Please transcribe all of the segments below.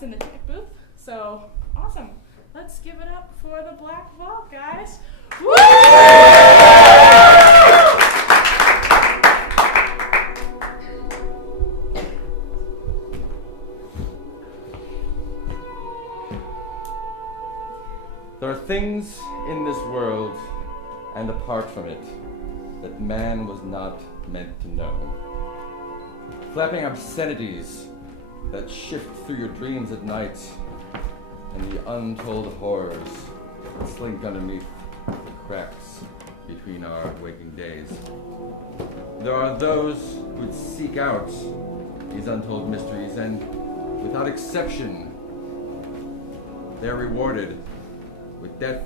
us in the ticket booth. So awesome. Let's give it up for the Black Vault, guys. Woo! There are things in this world and apart from it that man was not meant to know. Flapping obscenities that shift through your dreams at night, and the untold horrors that slink underneath the cracks between our waking days. There are those who seek out these untold mysteries, and without exception, they are rewarded with death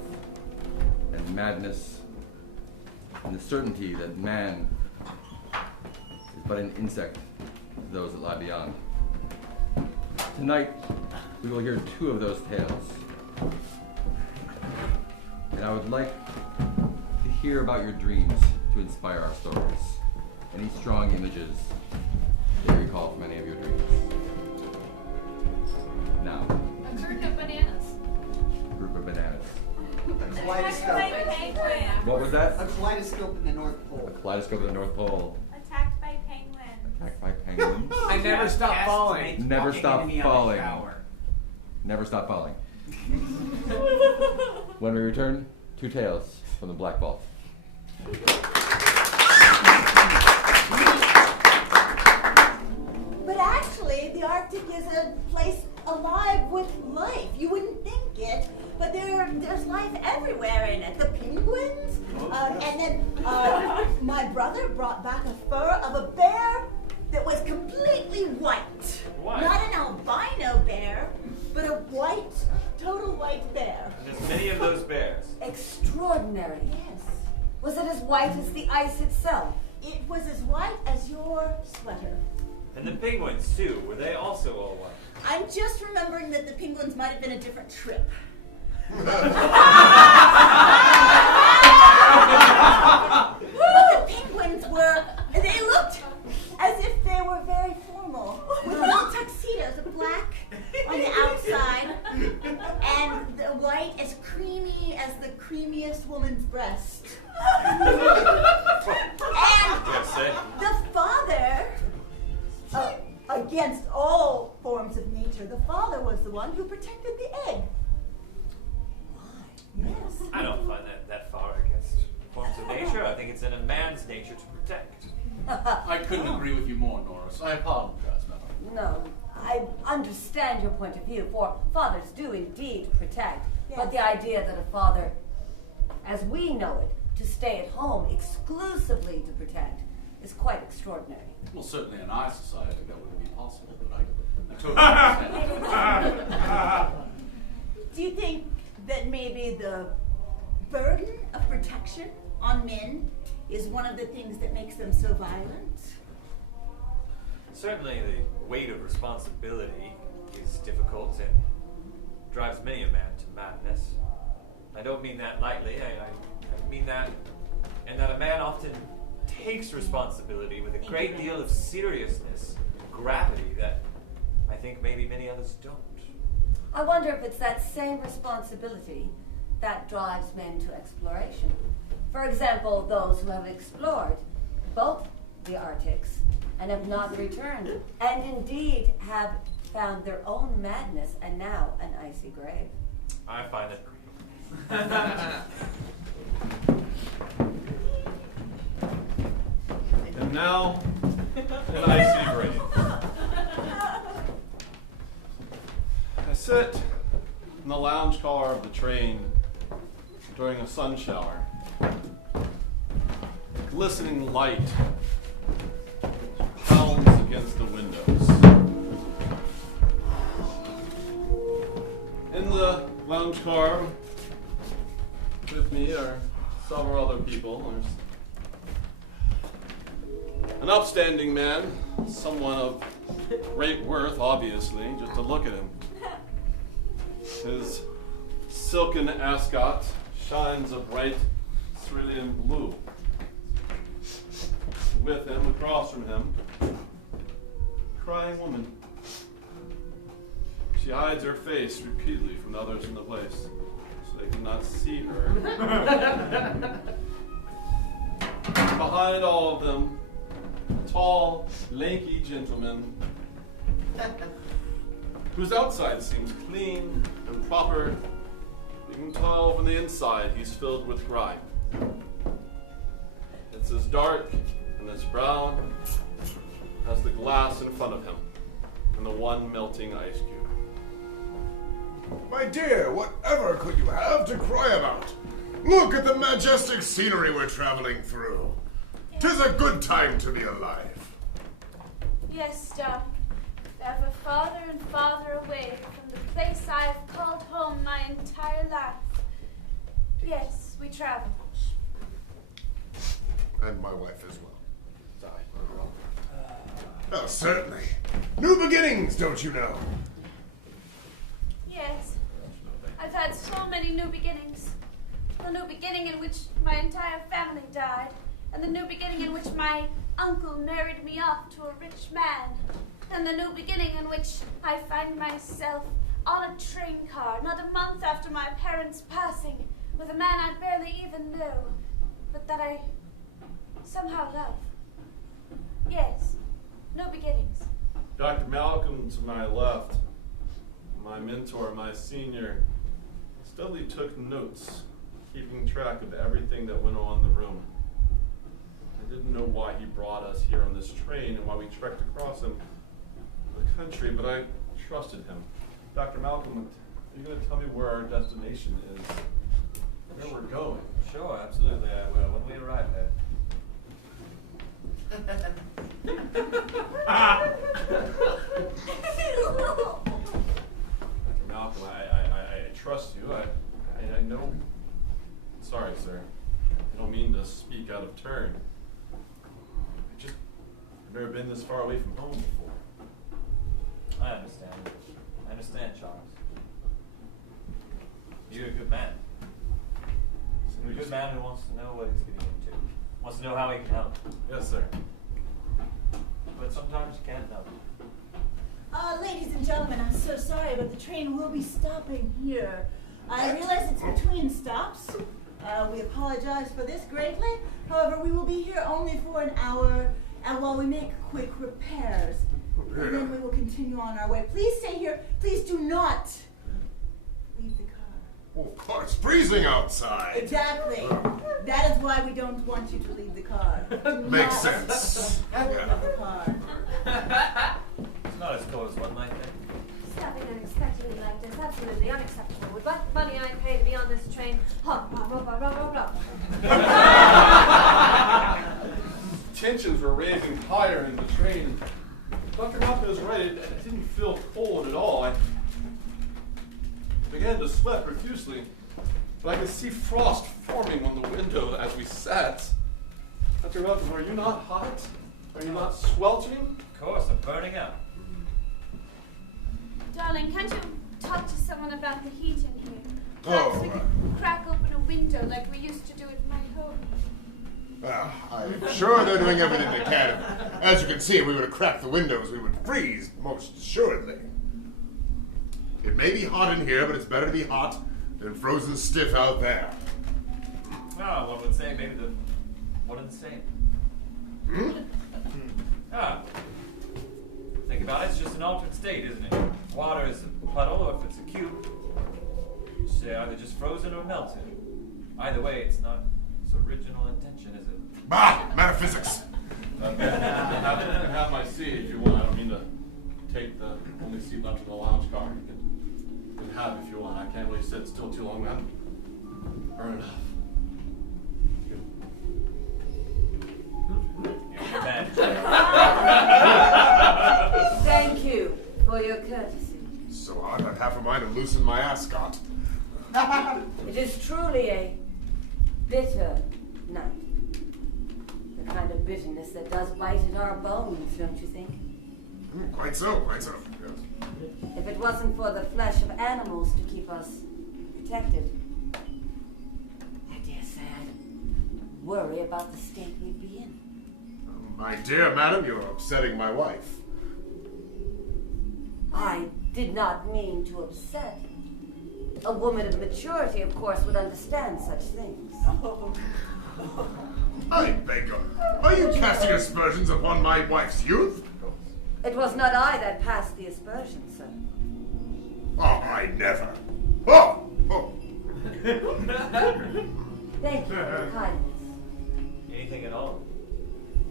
and madness and the certainty that man is but an insect to those that lie beyond. Tonight, we will hear two of those tales. And I would like to hear about your dreams to inspire our stories. Any strong images that you recall from any of your dreams. Now. A group of bananas. Group of bananas. A kaleidoscope. What was that? A kaleidoscope in the North Pole. A kaleidoscope of the North Pole. Attacked by penguins. Attacked by penguins. I never stop falling. Never stop falling. Never stop falling. When we return, two tales from the Black Vault. But actually, the Arctic is a place alive with life. You wouldn't think it, but there's life everywhere in it. The penguins, and then my brother brought back a fur of a bear that was completely white. Why? Not an albino bear, but a white, total white bear. And there's many of those bears. Extraordinary. Yes. Was it as white as the ice itself? It was as white as your sweater. And the penguins, too, were they also all white? I'm just remembering that the penguins might have been a different trip. But the penguins they looked as if they were very formal, with little tuxedos, black on the outside, and the white as creamy as the creamiest woman's breast. And the father, against all forms of nature, the father was the one who protected the egg. Yes. I don't find that far against forms of nature. I think it's in a man's nature to protect. I couldn't agree with you more, Norris. I apologize, madam. No, I understand your point of view, for fathers do indeed protect. Yes. But the idea that a father, as we know it, to stay at home exclusively to protect is quite extraordinary. Well, certainly in our society that wouldn't be possible, but I totally understand. Do you think that maybe the burden of protection on men is one of the things that makes them so violent? Certainly the weight of responsibility is difficult and drives many a man to madness. I don't mean that lightly. I mean that, and that a man often takes responsibility with a great deal of seriousness and gravity that I think maybe many others don't. I wonder if it's that same responsibility that drives men to exploration. For example, those who have explored both the Arctics and have not returned, and indeed have found their own madness and now an icy grave. I find it. And now, an icy grave. I sit in the lounge car of the train during a sun shower. Glistening light pounds against the windows. In the lounge car with me are several other people. There's an upstanding man, someone of great worth, obviously, just to look at him. His silken ascot shines a bright cerulean blue. With him, across from him, a crying woman. She hides her face repeatedly from the others in the place, so they cannot see her. Behind all of them, a tall, lanky gentleman whose outside seems clean and proper. You can tell from the inside he's filled with grime. It's as dark and as brown as the glass in front of him and the one melting ice cube. My dear, whatever could you have to cry about? Look at the majestic scenery we're traveling through. 'Tis a good time to be alive. Yes, darling. Ever farther and farther away from the place I have called home my entire life. Yes, we travel. And my wife as well. Oh, certainly. New beginnings, don't you know? Yes. I've had so many new beginnings. The new beginning in which my entire family died, and the new beginning in which my uncle married me off to a rich man, and the new beginning in which I find myself on a train car not a month after my parents' passing with a man I barely even know, but that I somehow love. Yes, new beginnings. Dr. Malcolm to my left, my mentor, my senior, steadily took notes, keeping track of everything that went on in the room. I didn't know why he brought us here on this train and why we trekked across the country, but I trusted him. Dr. Malcolm, are you going to tell me where our destination is? Where we're going? Sure, absolutely I will, when we arrive there. Dr. Malcolm, I trust you. I know. Sorry, sir. I don't mean to speak out of turn. I've never been this far away from home before. I understand. I understand, Charles. You're a good man. You're a good man who wants to know what he's getting into. Wants to know how he can help. Yes, sir. But sometimes you can't help. Ladies and gentlemen, I'm so sorry, but the train will be stopping here. I realize it's between stops. We apologize for this greatly. However, we will be here only for an hour, and while we make quick repairs, and then we will continue on our way. Please stay here. Please do not leave the car. Oh, of course, it's freezing outside. Exactly. That is why we don't want you to leave the car. Do Makes not sense. leave the car. It's not as cold as one might think. Stopping unexpectedly like this, absolutely unacceptable. With what money I pay to be on this train, blah, blah, blah, blah, blah, blah. Tensions were raising higher in the train. Dr. Malcolm was right. It didn't feel cold at all. I began to sweat profusely, but I could see frost forming on the window as we sat. Dr. Malcolm, are you not hot? Are you not sweltering? Of course, I'm burning out. Darling, can't you talk to someone about the heat in here? Oh, Perhaps we could crack open a window like we used to do at my home. Well, I'm sure they're doing everything they can. As you can see, if we were to crack the windows, we would freeze, most assuredly. It may be hot in here, but it's better to be hot than frozen stiff out there. Ah, one would say maybe the one and the same. Think about it, it's just an altered state, isn't it? Water is a puddle, or if it's a cube, it's either just frozen or melted. Either way, it's not its original intention, is it? Bah! Metaphysics! You can have my seat if you want. I don't mean to take the only seat left in the lounge car. You can have it if you want. I can't really sit still too long. I'm burning enough. Thank you for your courtesy. So hot, I'd half a mind to loosen my ascot. It is truly a bitter night. The kind of bitterness that does bite at our bones, don't you think? Quite so, yes. If it wasn't for the flesh of animals to keep us protected, I dare say I'd worry about the state we'd be in. My dear madam, you're upsetting my wife. I did not mean to upset. A woman of maturity, of course, would understand such things. I beg you. Are you casting aspersions upon my wife's youth? It was not I that passed the aspersion, sir. Oh, I never. Oh! Thank you for your kindness. Anything at all?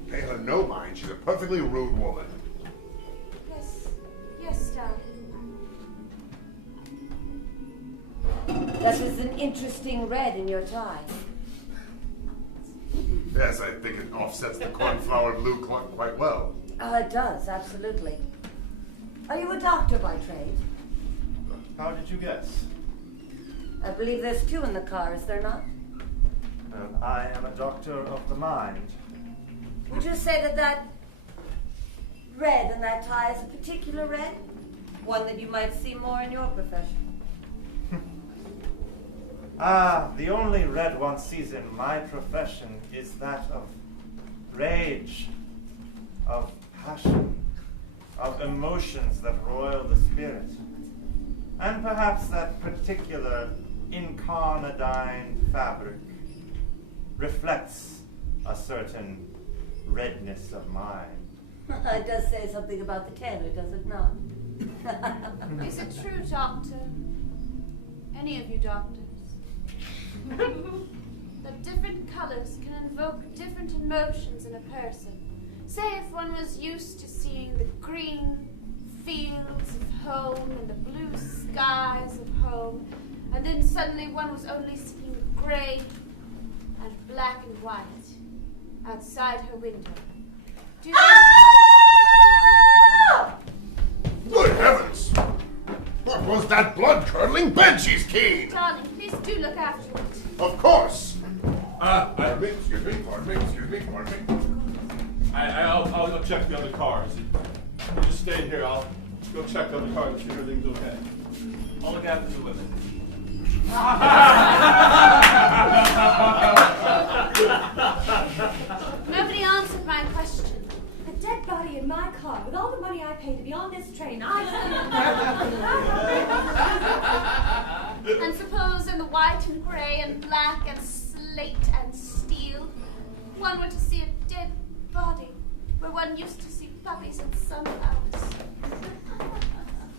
Pay her no mind. She's a perfectly rude woman. Yes, darling. That is an interesting red in your tie. Yes, I think it offsets the cornflower blue quite well. It does, absolutely. Are you a doctor by trade? How did you guess? I believe there's two in the car, is there not? I am a doctor of the mind. Would you say that red in that tie is a particular red? One that you might see more in your profession? The only red one sees in my profession is that of rage, of passion, of emotions that roil the spirit. And perhaps that particular incarnadine fabric reflects a certain redness of mind. It does say something about the tailor, does it not? Is it true, Doctor? Any of you doctors? That different colors can invoke different emotions in a person. Say if one was used to seeing the green fields of home and the blue skies of home, and then suddenly one was only seeing gray and black and white outside her window. Do you Good heavens! What was that blood-curdling Banshee's cane? Darling, please do look after it. Of course! Excuse me. I'll go check the other cars. You just stay here. I'll go check the other cars and see if everything's okay. I'll look after the women. Nobody answered my question. A dead body in my car with all the money I paid to be on this train. And suppose in the white and grey and black and slate and steel, one were to see a dead body where one used to see puppies and sunflowers.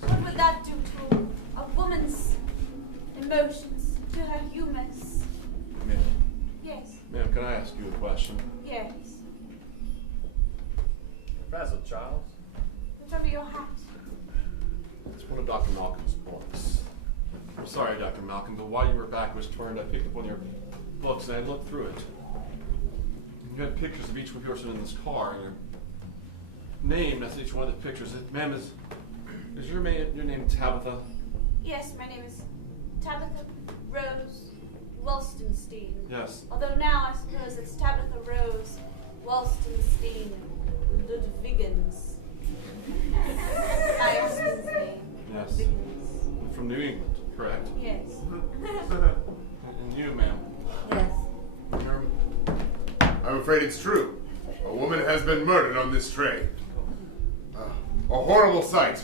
What would that do to a woman's emotions, to her humors? Ma'am. Yes. Ma'am, can I ask you a question? Yes. Frazzled, Charles. What's under your hat? It's one of Dr. Malcolm's books. I'm sorry, Dr. Malcolm, but while you were back was turned, I picked up one of your books and I looked through it. You had pictures of each person in this car, and your name next to each one of the pictures. Ma'am, is your name Tabitha? Yes, my name is Tabitha Rose Wolstenstein. Yes. Although now I suppose it's Tabitha Rose Wolstenstein Ludwigans. My husband's name. Yes. Ludwigans. From New England, correct? Yes. And you, ma'am? Yes. I'm afraid it's true. A woman has been murdered on this train. A horrible sight.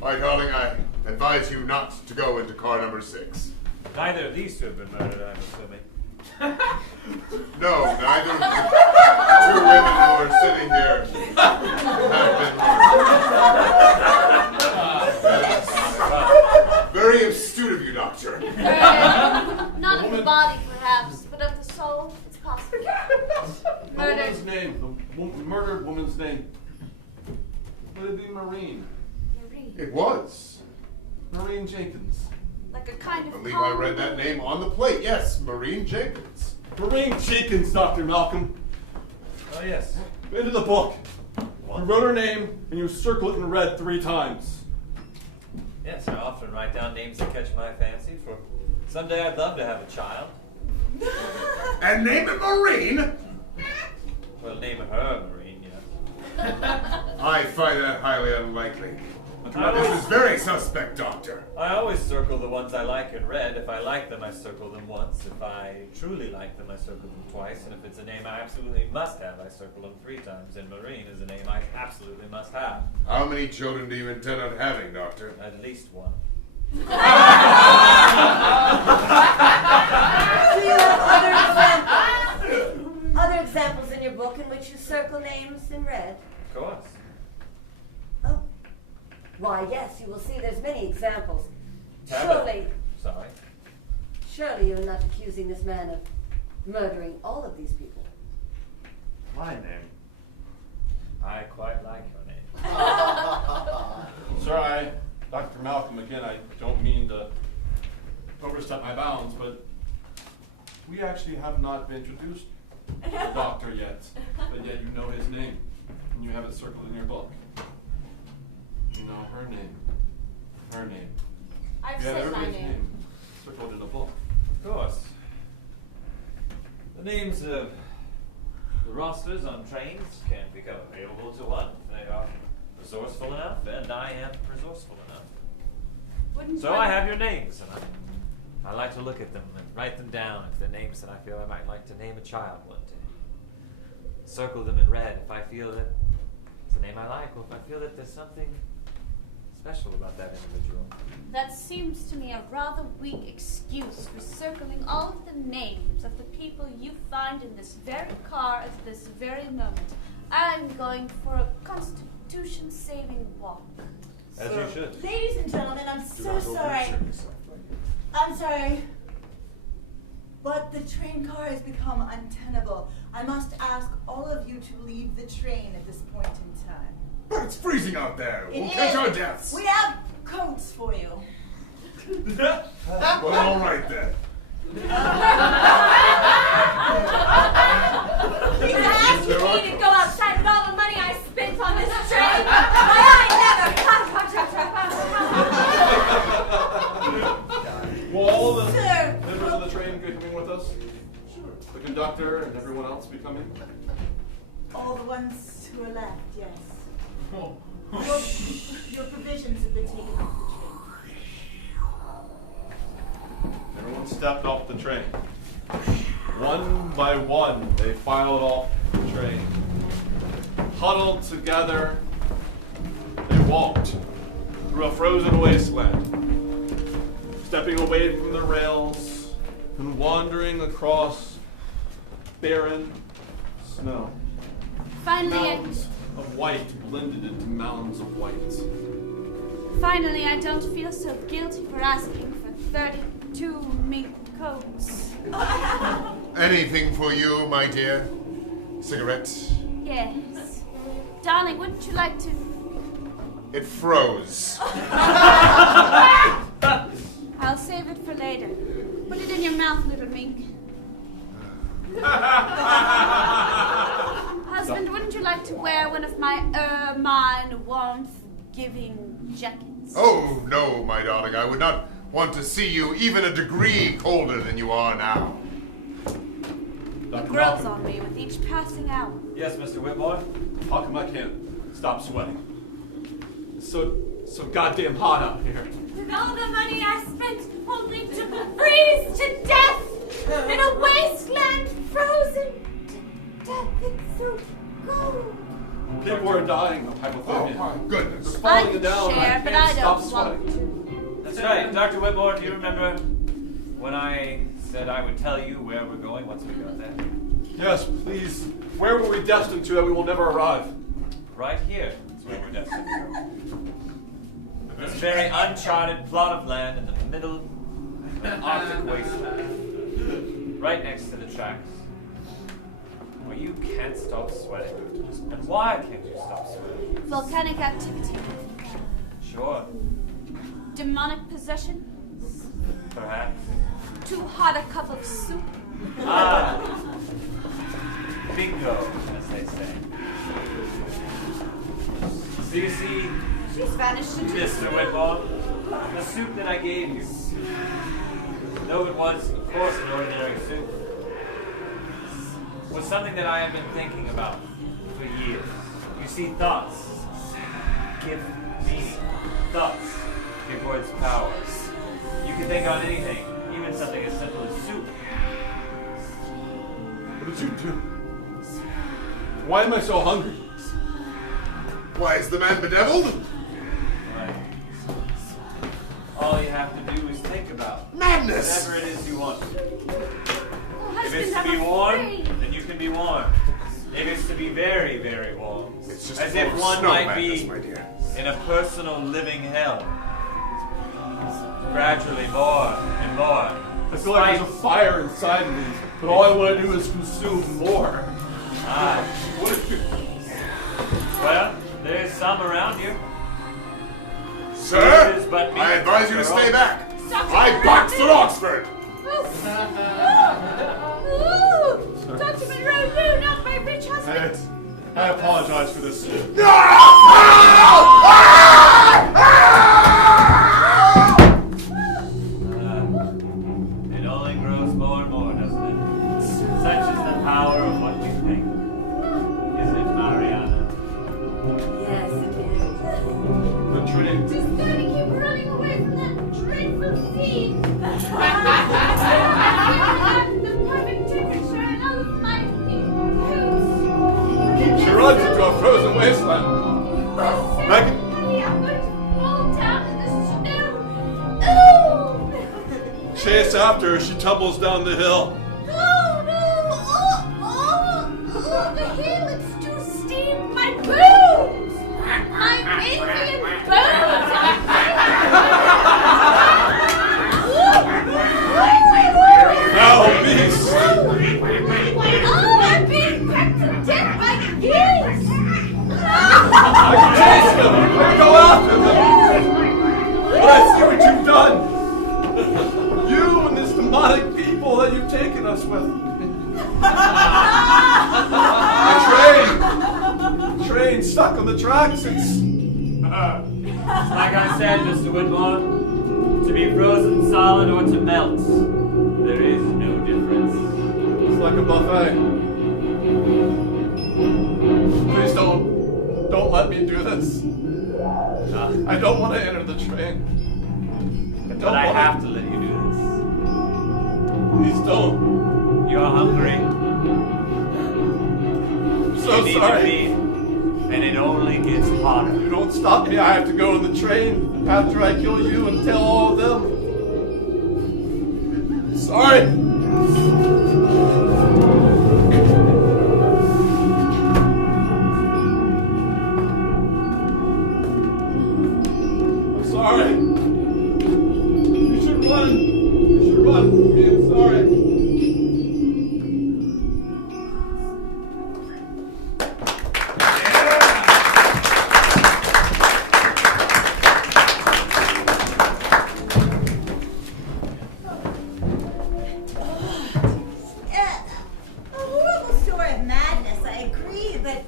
My darling, I advise you not to go into car number 6. Neither of these two have been murdered, I'm assuming. No, neither of the 2 women who are sitting here have been murdered. Very astute of you, Doctor. Not of the body, perhaps, but of the soul. It's possible. The woman's name, the murdered woman's name. Would it be Maureen? Marie. It was. Maureen Jenkins. Like a kind I of believe I read that name on the plate. Yes, Maureen Jenkins. Maureen Jenkins, Dr. Malcolm. Oh, yes. Into the book. You wrote her name and you circle it in red 3 times. Yes, I often write down names that catch my fancy, for someday I'd love to have a child. And name it Maureen? Well, name her Maureen, yes. I find that highly unlikely. This is very suspect, Doctor. I always circle the ones I like in red. If I like them, I circle them once. If I truly like them, I circle them twice. And if it's a name I absolutely must have, I circle them 3 times. And Marine is a name I absolutely must have. How many children do you intend on having, Doctor? At least one. Do you have other examples in your book in which you circle names in red? Of course. Oh. Why, yes, you will see there's many examples. Sorry. Surely you're not accusing this man of murdering all of these people. My name. I quite like your name. Sir, Dr. Malcolm, again, I don't mean to overstep my bounds, but we actually have not been introduced to the doctor yet, but yet you know his name, and you have it circled in your book. You know her name. Her name. I've You have said my everybody's name. circled in the book. Of course. The names of the rosters on trains can become available to one. They are resourceful enough, and I am resourceful enough. So I have your names, and I like to look at them and write them down if they're names that I feel I might like to name a child one day. Circle them in red if I feel that it's a name I like, or if I feel that there's something special about that individual. That seems to me a rather weak excuse for circling all of the names of the people you find in this very car at this very moment. I'm going for a Constitution-saving walk. As you should. Ladies and gentlemen, I'm so sorry. I'm sorry. But the train car has become untenable. I must ask all of you to leave the train at this point in time. But it's freezing out there. We'll It catch is. our deaths. We have coats for you. Well, all right then. He's asking me to go outside with all the money I spent on this train. Will all the Sir. members of the train be coming with us? Sure. The conductor and everyone else be coming? All the ones who are left, yes. Oh. Your provisions have been taken off the train. Everyone stepped off the train. One by one, they filed off the train. Huddled together, they walked through a frozen wasteland, stepping away from the rails and wandering across barren snow. Finally, Mounds of white blended into mounds of white. Finally, I don't feel so guilty for asking for 32 mink coats. Anything for you, my dear? Cigarette? Yes. Darling, wouldn't you like to... It froze. I'll save it for later. Put it in your mouth, little mink. Husband, wouldn't you like to wear one of my ermine warmth-giving jackets? Oh, no, my darling. I would not want to see you even a degree colder than you are now. It grows on me with each passing hour. Yes, Mr. Whitmore? How come I can't stop sweating? It's so goddamn hot out here. With all the money I spent only to freeze to death in a wasteland frozen to death. It's so cold. People are dying of hypothermia. Oh, my goodness. They're falling I down. share, I but can't I stop don't sweating. want to. That's right. Dr. Whitmore, do you remember when I said I would tell you where we're going once we got there? Yes, please. Where were we destined to that we will never arrive? Right here is where we're destined to go. This very uncharted plot of land in the middle of an Arctic wasteland, right next to the tracks, where you can't stop sweating. And why can't you stop sweating? Volcanic activity. Sure, Demonic possession. perhaps. Too hot a cup of soup. Ah, bingo, as they say. So you see, She's vanished into Mr. Whitmore, the soup that I gave you, though it was, of course, an ordinary soup, was something that I have been thinking about for years. You see, thoughts give meaning. thoughts give words power. You can think on anything, even something as simple as soup. What did you do? Why am I so hungry? Why is the man bedeviled? Right. All you have to do is think about madness. Whatever it is you want. Oh, If it's to be warm, then you can be warm. If it's to be very, very warm, it's just as if one snow might madness, be my dear. in a personal living hell. Gradually more and more. I feel like there's a fire inside me, but all I want to do is consume more. Ah. What is it? Well, there's some around you. Sir, It is but meat I advise you to for stay all. back. I boxed at Oxford. Ooh, Dr. Monroe, no, not my rich husband. I apologize for this. It only grows more and more, doesn't it? Such is the power of what we think. Isn't it, Mariana? Yes, it is. The train. Just going to keep running away from that dreadful scene. The perfect temperature and all of my boots. She runs into a frozen wasteland. Back in- I'm going to fall down in the snow. Ooh! Chase after her, she tumbles down the hill. No, no! Oh, the hill, it's too steep. My boobs! My Indian Now, beast! Oh, I'm being cracked to death by geese! I can chase them! I can go after them! But I see what you've done! You and this demonic people that you've taken us with. The train stuck on the tracks. Like I said, Mr. Whitmore, to be frozen solid or to melt, there is no difference. It's like a buffet. Please don't let me do this. I don't want to enter the train. But I have to let you do Please don't. this. You're hungry. I'm so you need sorry. to feed, and it only gets hotter. You don't stop me. I have to go on the train after I kill you and tell all of them. Sorry. I'm sorry. You should run. You should run from me. I'm sorry. A horrible story of madness, I agree, but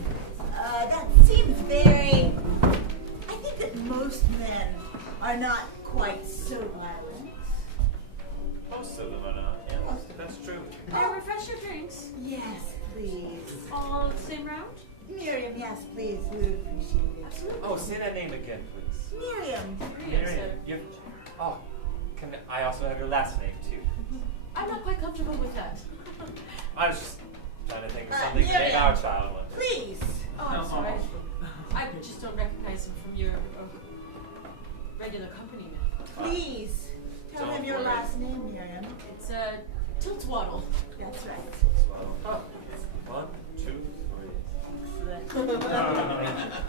that seems very... I think that most men are not quite so violent. Most of them are not. Yeah, that's true. May I refresh your drinks? Yes, please. All same round? Miriam, yes, please. We would appreciate it. Absolutely. Oh, say that name again, please. Miriam. Miriam. Oh, can I also have your last name too? I'm not quite comfortable with that. I was just trying to think of something to name Miriam. our child one. Please. Oh, I'm sorry. I just don't recognize him from your regular company now. Please. Tell Don't him your worry. last name, Miriam. It's Tiltwaddle. That's right. Oh, 1, 2, 3. Excellent.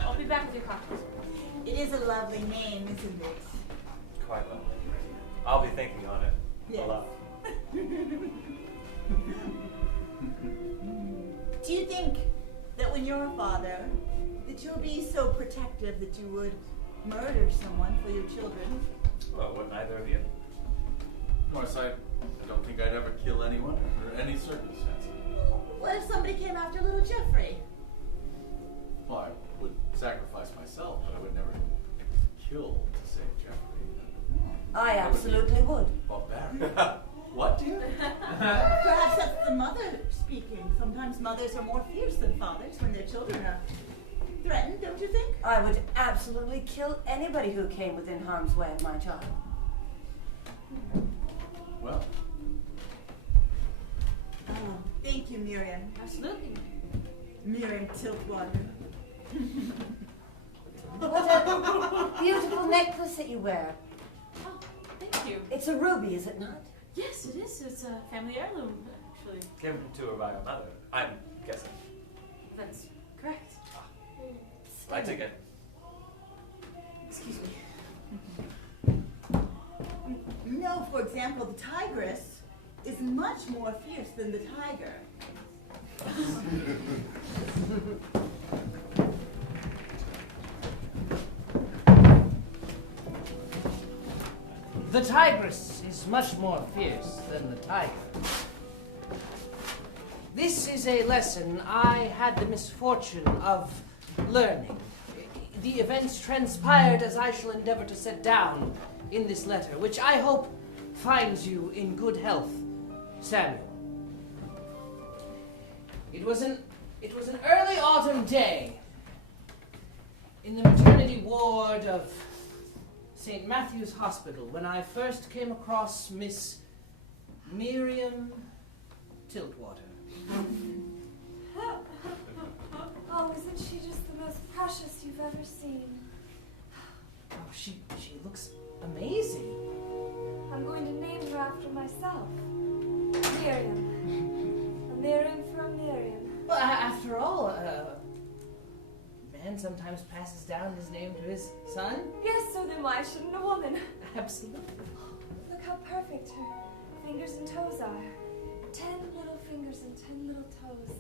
I'll be back with your cocktails. It is a lovely name, isn't it? Quite well. I'll be thinking on it Yes. a lot. Do you think that when you're a father, that you'll be so protective that you would murder someone for your children? Well, wouldn't either of you? Of course, I don't think I'd ever kill anyone under any circumstances. What if somebody came after little Jeffrey? Well, I would sacrifice myself, but I would never kill to save Jeffrey. I absolutely would. Barbaric. What, dear? Perhaps that's the mother speaking. Sometimes mothers are more fierce than fathers when their children are threatened, don't you think? I would absolutely kill anybody who came within harm's way of my child. Well, Oh, thank you, Miriam. Absolutely. Miriam Tiltwater. What a beautiful necklace that you wear. Oh, thank you. It's a ruby, is it not? Yes, it is. It's a family heirloom, actually. Given to her by her mother, I'm guessing. That's correct. I take it. Excuse me. No, for example, the tigress is much more fierce than the tiger. The tigress is much more fierce than the tiger. This is a lesson I had the misfortune of learning. The events transpired as I shall endeavor to set down in this letter, which I hope finds you in good health, Samuel. It was an early autumn day in the maternity ward of St. Matthew's Hospital when I first came across Miss Miriam Tiltwater. Oh, isn't she just the most precious you've ever seen? Oh, she looks amazing. I'm going to name her after myself. Miriam. A Miriam for a Miriam. Well, after all, a man sometimes passes down his name to his son. Yes, so then why shouldn't a woman? Absolutely. Look how perfect her fingers and toes are. 10 little fingers and 10 little toes.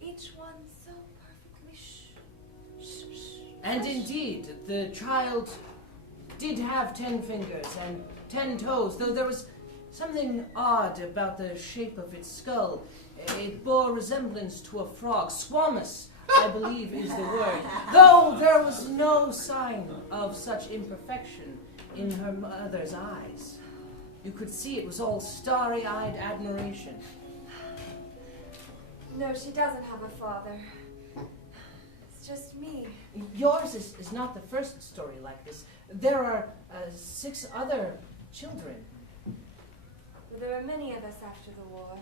Each one so perfectly And indeed, the child did have 10 fingers and 10 toes, though there was something odd about the shape of its skull. It bore resemblance to a frog. Squamous, I believe, is the word. Though there was no sign of such imperfection in her mother's eyes. You could see it was all starry-eyed admiration. No, she doesn't have a father. It's just me. Yours is not the first story like this. There are 6 other children. Well, there are many of us after the war.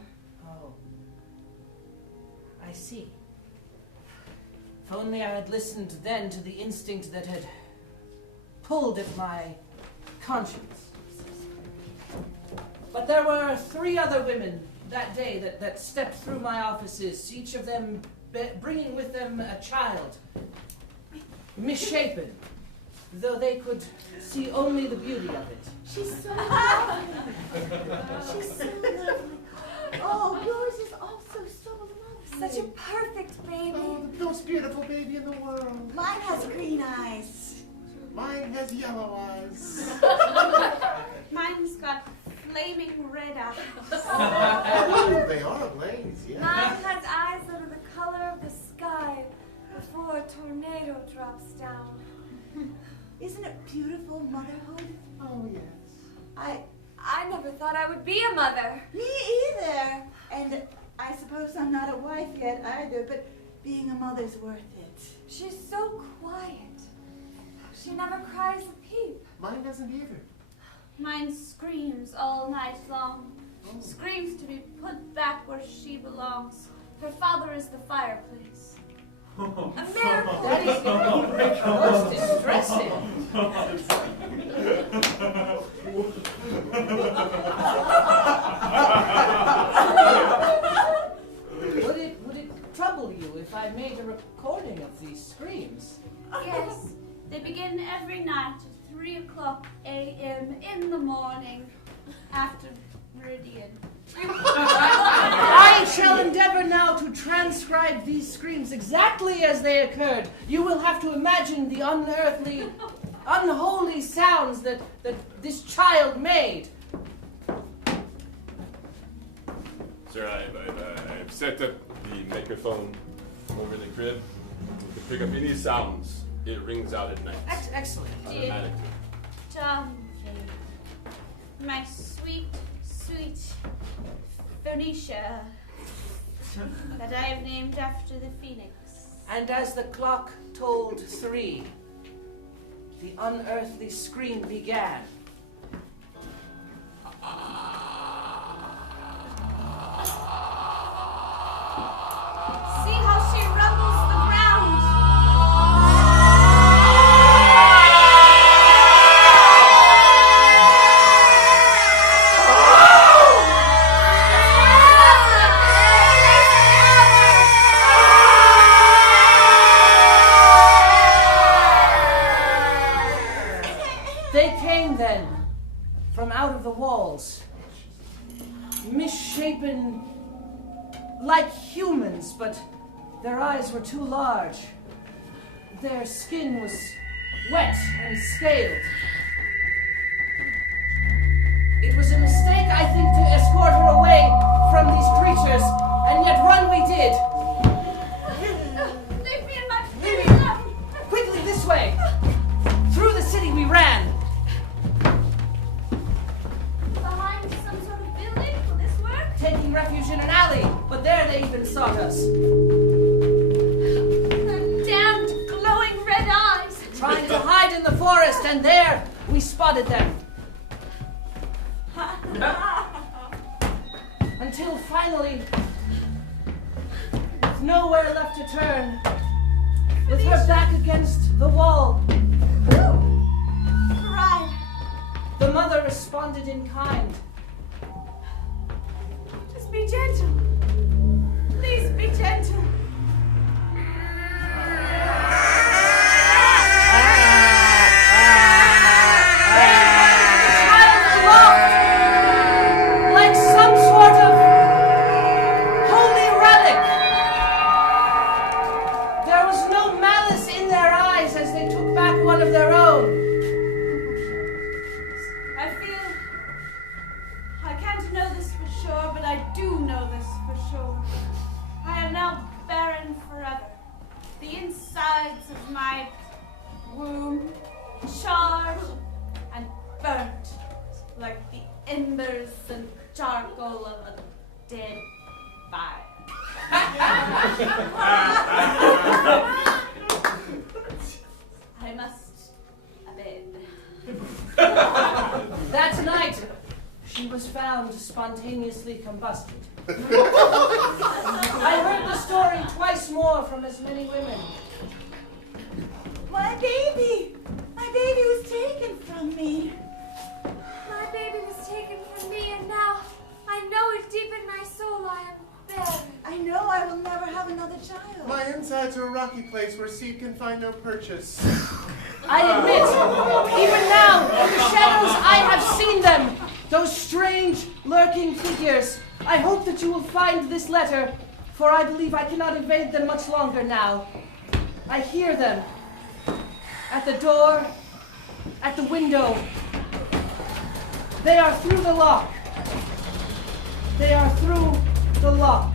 Oh. I see. If only I had listened then to the instinct that had pulled at my conscience. But there were 3 other women that day that stepped through my offices, each of them bringing with them a child, misshapen, though they could see only the beauty of it. She's so lovely. She's so lovely. Oh, yours is also so lovely. Such a perfect baby. Oh, the most beautiful baby in the world. Mine has green eyes. Mine has yellow eyes. Mine's got flaming red eyes. Oh, they are ablaze, yeah. Mine has eyes that are the color of the sky before a tornado drops down. Isn't it beautiful, motherhood? Oh, yes. I never thought I would be a mother. Me either. And I suppose I'm not a wife yet either, but being a mother's worth it. She's so quiet. She never cries a peep. Mine doesn't either. Mine screams all night long. Screams to be put back where she belongs. Her father is the fireplace. A miracle. That is most distressing. Would it trouble you if I made a recording of these screams? Yes, they begin every night at 3:00 a.m. in the morning after meridian. I shall endeavor now to transcribe these screams exactly as they occurred. You will have to imagine the unearthly, unholy sounds that this child made. Sir, I've set up the microphone over the crib to pick up any sounds. It rings out at night. Excellent. Automatically. Dumbly. My sweet, sweet Phoenicia that I have named after the phoenix. And as the clock told 3, the unearthly scream began. See how she rumbles the ground. They came then from out of the walls, misshapen like humans, but their eyes were too large. Their skin was wet and scaled. It was a mistake, I think, to escort her away from these creatures, and yet run we did. Leave me in my freedom. Quickly, this way. Through the city we ran. Behind some sort of building? Will this work? Taking refuge in an alley, but there they even sought us. The damned glowing red eyes. Trying to hide in the forest, and there we spotted them. Until finally, with nowhere left to turn, with her back against the wall, Cried. the mother responded in kind. Just be gentle. Please be gentle. Like some sort of holy relic. There was no malice in their eyes as they took back one of their own. I feel I can't know this for sure, but I do know this for sure. I am now barren forever. The insides of my womb charred and burnt like the embers and charcoal of a dead fire. I must abed. That night, she was found spontaneously combusted. I heard the story twice more from as many women. My baby! My baby was taken from me. My baby was taken from me, and now I know it deep in my soul I am barren. I know I will never have another child. My insides are a rocky place where seed can find no purchase. I admit, even now, in the shadows, I have seen them. Those strange, lurking figures. I hope that you will find this letter, for I believe I cannot evade them much longer now. I hear them. At the door, at the window. They are through the lock. They are through the lock.